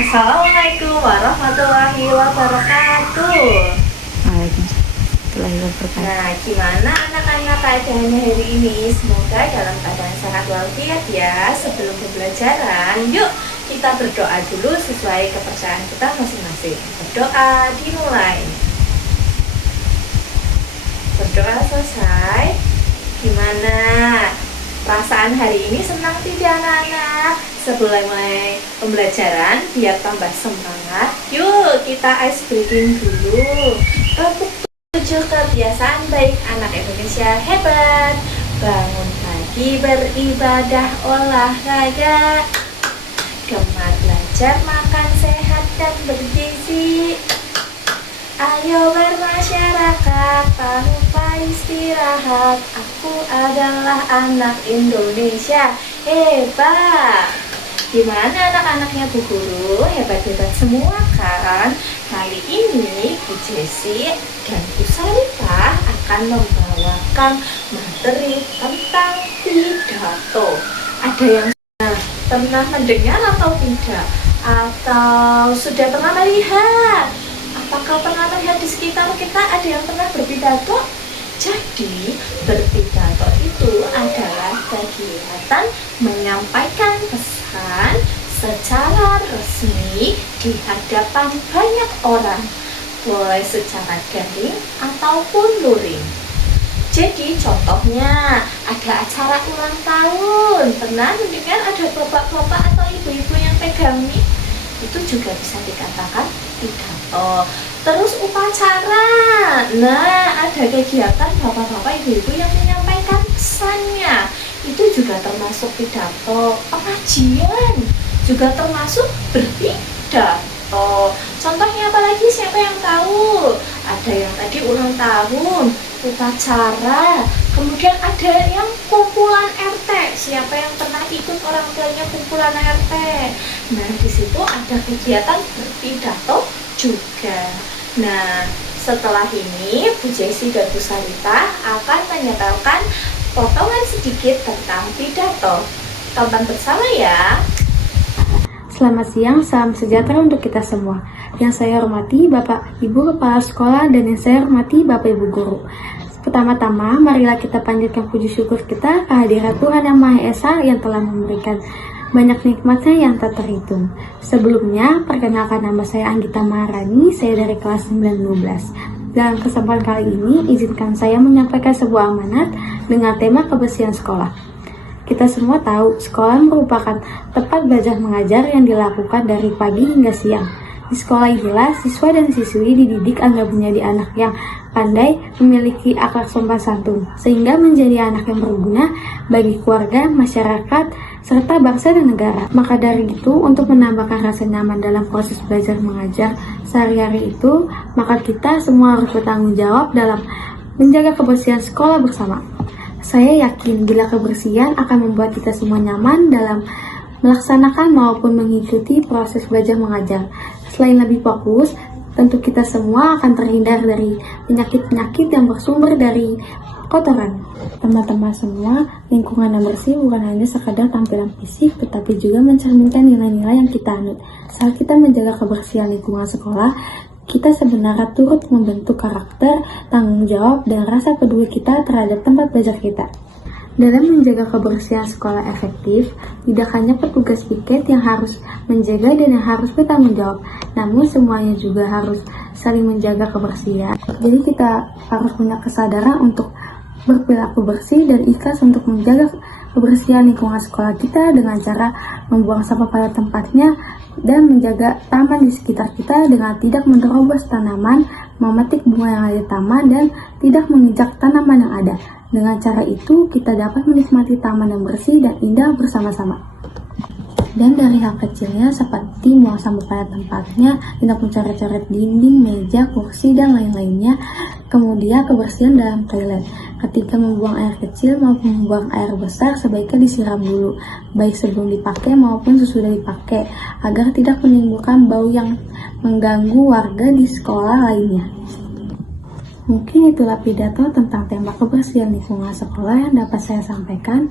Assalamualaikum warahmatullahi wabarakatuh. Waalaikumsalam warahmatullahi wabarakatuh. Nah, gimana anak-anak keadaannya hari ini? Semoga dalam keadaan sehat walafiat ya. Sebelum pembelajaran, yuk kita berdoa dulu sesuai kepercayaan kita masing-masing. Berdoa dimulai. Berdoa selesai. Gimana perasaan hari ini? Senang tidak anak-anak? Sebelum mulai pembelajaran biar tambah semangat, yuk kita ice breaking dulu. Ketujuh kebiasaan baik anak Indonesia hebat. Bangun pagi beribadah olahraga, gemar belajar makan sehat dan bergizi. Ayo bermasyarakat tanpa istirahat. Aku adalah anak Indonesia hebat. Gimana anak-anaknya Bu Guru? Hebat-hebat semua kan? Kali ini Bu Jessi dan Bu Sarita akan membawakan materi tentang pidato. Ada yang pernah mendengar atau tidak? Atau sudah pernah melihat? Apakah pernah melihat di sekitar kita ada yang pernah berpidato? Jadi, berpidato itu adalah kegiatan menyampaikan pesan secara resmi di hadapan banyak orang, boleh secara daring ataupun luring. Jadi, contohnya ada acara ulang tahun. Pernah mendengar ada bapak-bapak atau ibu-ibu yang pegang mic? Itu juga bisa dikatakan pidato. Terus upacara, nah ada kegiatan bapak-bapak ibu-ibu yang menyampaikan pesannya, itu juga termasuk pidato. Pengajian juga termasuk berpidato. Contohnya apa lagi, siapa yang tahu? Ada yang tadi ulang tahun, upacara, kemudian ada yang kumpulan RT. Siapa yang pernah ikut orang tuanya kumpulan RT? Nah, di situ ada kegiatan berpidato juga. Nah, setelah ini Bu Jessi dan Bu Sarita akan menyatakan potongan sedikit tentang pidato. Tonton bersama ya. Selamat siang, salam sejahtera untuk kita semua. Yang saya hormati Bapak Ibu Kepala Sekolah dan yang saya hormati Bapak Ibu Guru. Pertama-tama, marilah kita panjatkan puji syukur kita kehadirat Tuhan Yang Maha Esa yang telah memberikan banyak nikmatnya yang tak terhitung. Sebelumnya, perkenalkan nama saya Anggita Maharani, saya dari kelas 9-12. Dalam kesempatan kali ini, izinkan saya menyampaikan sebuah amanat dengan tema kebersihan sekolah. Kita semua tahu, sekolah merupakan tempat belajar mengajar yang dilakukan dari pagi hingga siang. Di sekolah inilah siswa dan siswi dididik agar menjadi anak yang pandai, memiliki akhlak sopan santun, sehingga menjadi anak yang berguna bagi keluarga, masyarakat, serta bangsa dan negara. Maka dari itu, untuk menambahkan rasa nyaman dalam proses belajar mengajar sehari-hari itu, maka kita semua harus bertanggung jawab dalam menjaga kebersihan sekolah bersama. Saya yakin bila kebersihan akan membuat kita semua nyaman dalam melaksanakan maupun mengikuti proses belajar mengajar. Selain lebih fokus, tentu kita semua akan terhindar dari penyakit-penyakit yang bersumber dari kotoran. Teman-teman semua, lingkungan yang bersih bukan hanya sekadar tampilan fisik, tetapi juga mencerminkan nilai-nilai yang kita anut. Saat kita menjaga kebersihan lingkungan sekolah, kita sebenarnya turut membentuk karakter, tanggung jawab, dan rasa peduli kita terhadap tempat belajar kita. Dalam menjaga kebersihan sekolah efektif, tidak hanya petugas piket yang harus menjaga dan yang harus bertanggung jawab, namun semuanya juga harus saling menjaga kebersihan. Jadi kita harus punya kesadaran untuk berperilaku bersih dan ikhlas untuk menjaga kebersihan lingkungan sekolah kita dengan cara membuang sampah pada tempatnya dan menjaga taman di sekitar kita dengan tidak menerobos tanaman, memetik bunga yang ada di taman, dan tidak menginjak tanaman yang ada. Dengan cara itu, kita dapat menikmati taman yang bersih dan indah bersama-sama. Dan dari hal kecilnya seperti membuang sampah pada tempatnya, tidak mencoret-coret dinding, meja, kursi, dan lain-lainnya. Kemudian kebersihan dalam toilet. Ketika membuang air kecil maupun membuang air besar, sebaiknya disiram dulu, baik sebelum dipakai maupun sesudah dipakai, agar tidak menimbulkan bau yang mengganggu warga di sekolah lainnya. Mungkin itulah pidato tentang tema kebersihan lingkungan sekolah yang dapat saya sampaikan.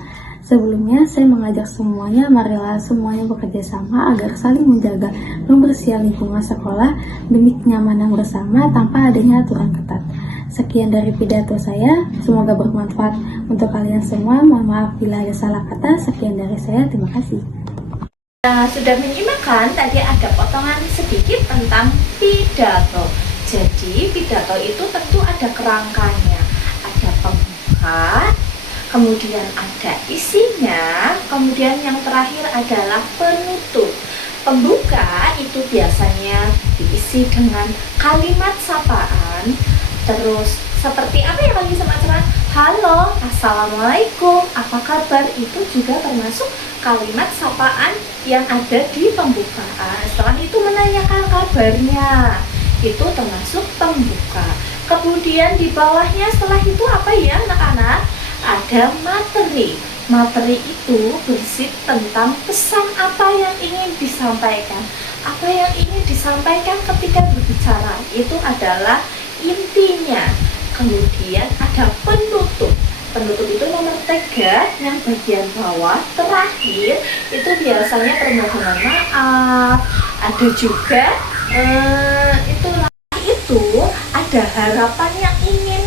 Sebelumnya, saya mengajak semuanya, marilah semuanya bekerja sama agar saling menjaga kebersihan lingkungan sekolah demi kenyamanan bersama tanpa adanya aturan ketat. Sekian dari pidato saya, semoga bermanfaat untuk kalian semua. Mohon maaf bila ada salah kata. Sekian dari saya, terima kasih. Sudah menyimak kan tadi ada potongan sedikit tentang pidato. Jadi pidato itu tentu ada kerangkanya, ada pembuka, kemudian ada isinya, kemudian yang terakhir adalah penutup. Pembuka itu biasanya diisi dengan kalimat sapaan, terus seperti apa ya kalau sama halo, assalamualaikum, apa kabar, itu juga termasuk kalimat sapaan yang ada di pembukaan. Setelah itu menanyakan kabarnya, itu termasuk pembuka. Kemudian di bawahnya setelah itu apa ya anak-anak? Ada materi. Materi itu berisi tentang pesan apa yang ingin disampaikan. Apa yang ingin disampaikan ketika berbicara itu adalah intinya. Kemudian ada penutup. Penutup itu nomor 3 yang bagian bawah terakhir itu biasanya permohonan maaf. Ada juga itu ada harapan yang ingin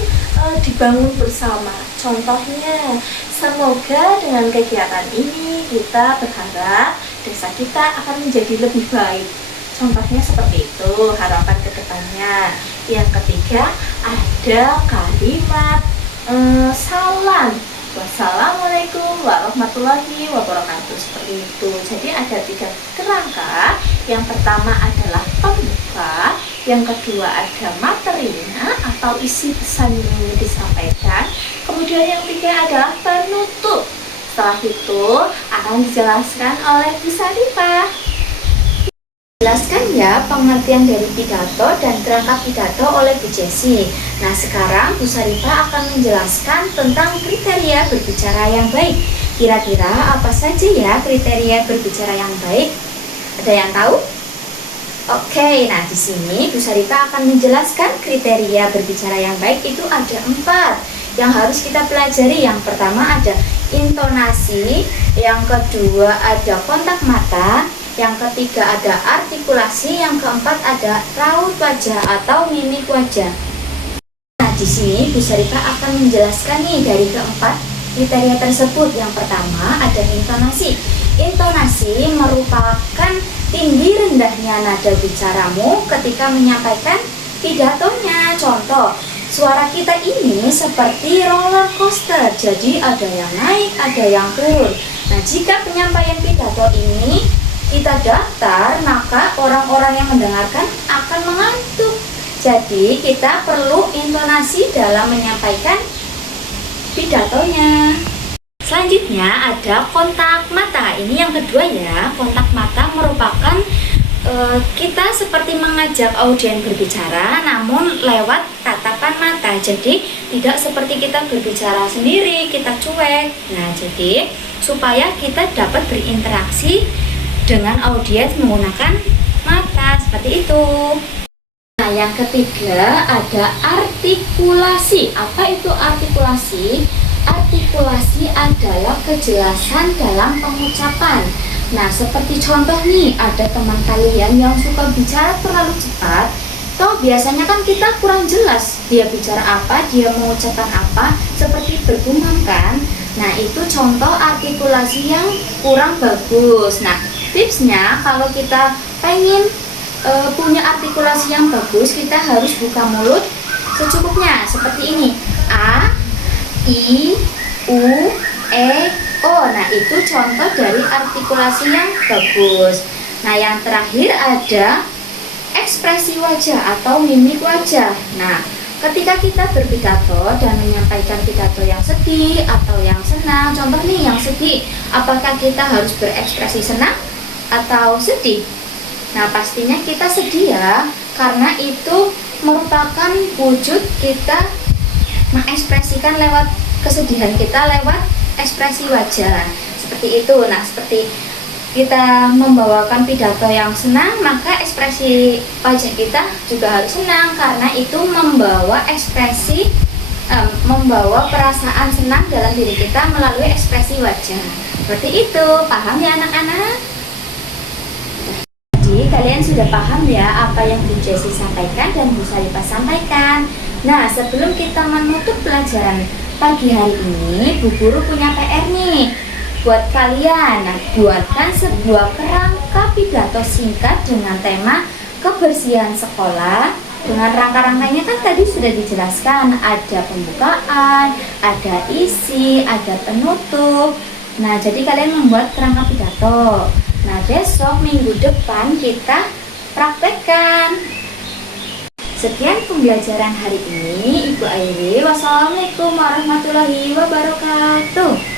dibangun bersama. Contohnya, semoga dengan kegiatan ini kita berharap desa kita akan menjadi lebih baik. Contohnya seperti itu, harapan ke depannya. Yang ketiga, ada kalimat salam. Wassalamualaikum warahmatullahi wabarakatuh. Seperti itu. Jadi ada 3 kerangka. Yang pertama adalah pembuka, yang kedua ada materinya atau isi pesan yang ingin disampaikan, kemudian yang ketiga adalah penutup. Setelah itu akan dijelaskan oleh Bu Sarifah. Jelaskan ya pengertian dari pidato dan kerangka pidato oleh Bu Jessi. Nah, sekarang Bu Sarifah akan menjelaskan tentang kriteria berbicara yang baik. Kira-kira apa saja ya kriteria berbicara yang baik? Ada yang tahu? Oke, nah di sini Bu Sarifah akan menjelaskan kriteria berbicara yang baik itu ada 4 yang harus kita pelajari. Yang pertama ada intonasi, yang kedua ada kontak mata, yang ketiga ada artikulasi, yang keempat ada raut wajah atau mimik wajah. Nah, di sini Bu Sarifah akan menjelaskan nih dari keempat kriteria tersebut. Yang pertama ada intonasi. Intonasi merupakan tinggi rendahnya nada bicaramu ketika menyampaikan pidatonya. Contoh, suara kita ini seperti roller coaster, jadi ada yang naik, ada yang turun. Nah, jika penyampaian pidato ini kita daftar, maka orang-orang yang mendengarkan akan mengantuk. Jadi kita perlu intonasi dalam menyampaikan pidatonya. Selanjutnya ada kontak mata. Ini yang kedua ya. Kontak mata merupakan kita seperti mengajak audiens berbicara namun lewat tatapan mata. Jadi tidak seperti kita berbicara sendiri, kita cuek. Nah, jadi supaya kita dapat berinteraksi dengan audiens menggunakan mata seperti itu. Nah, yang ketiga ada artikulasi. Apa itu artikulasi? Artikulasi adalah kejelasan dalam pengucapan. Nah, seperti contoh nih, ada teman kalian yang suka bicara terlalu cepat. Toh biasanya kan kita kurang jelas dia bicara apa, dia mengucapkan apa, seperti bergumam kan. Nah, itu contoh artikulasi yang kurang bagus. Nah, tipsnya kalau kita pengen punya artikulasi yang bagus, kita harus buka mulut secukupnya seperti ini. A, I, U, E, O. Nah, itu contoh dari artikulasi yang bagus. Nah, yang terakhir ada ekspresi wajah atau mimik wajah. Nah, ketika kita berpidato dan menyampaikan pidato yang sedih atau yang senang, contoh nih yang sedih, apakah kita harus berekspresi senang atau sedih? Nah, pastinya kita sedih ya, karena itu merupakan wujud kita mengekspresikan lewat kesedihan kita lewat ekspresi wajah. Seperti itu. Nah, seperti kita membawakan pidato yang senang, maka ekspresi wajah kita juga harus senang karena itu membawa ekspresi membawa perasaan senang dalam diri kita melalui ekspresi wajah. Seperti itu, paham ya anak-anak? Jadi kalian sudah paham ya apa yang Bu Jessi sampaikan dan Bu Salifah sampaikan. Nah, sebelum kita menutup pelajaran pagi hari ini, Bu Guru punya PR nih buat kalian. Nah, buatkan sebuah kerangka pidato singkat dengan tema kebersihan sekolah. Dengan rangka-rangkanya kan tadi sudah dijelaskan, ada pembukaan, ada isi, ada penutup. Nah, jadi kalian membuat kerangka pidato. Nah, besok minggu depan kita praktekkan. Sekian pembelajaran hari ini, Ibu Airi. Wassalamualaikum warahmatullahi wabarakatuh.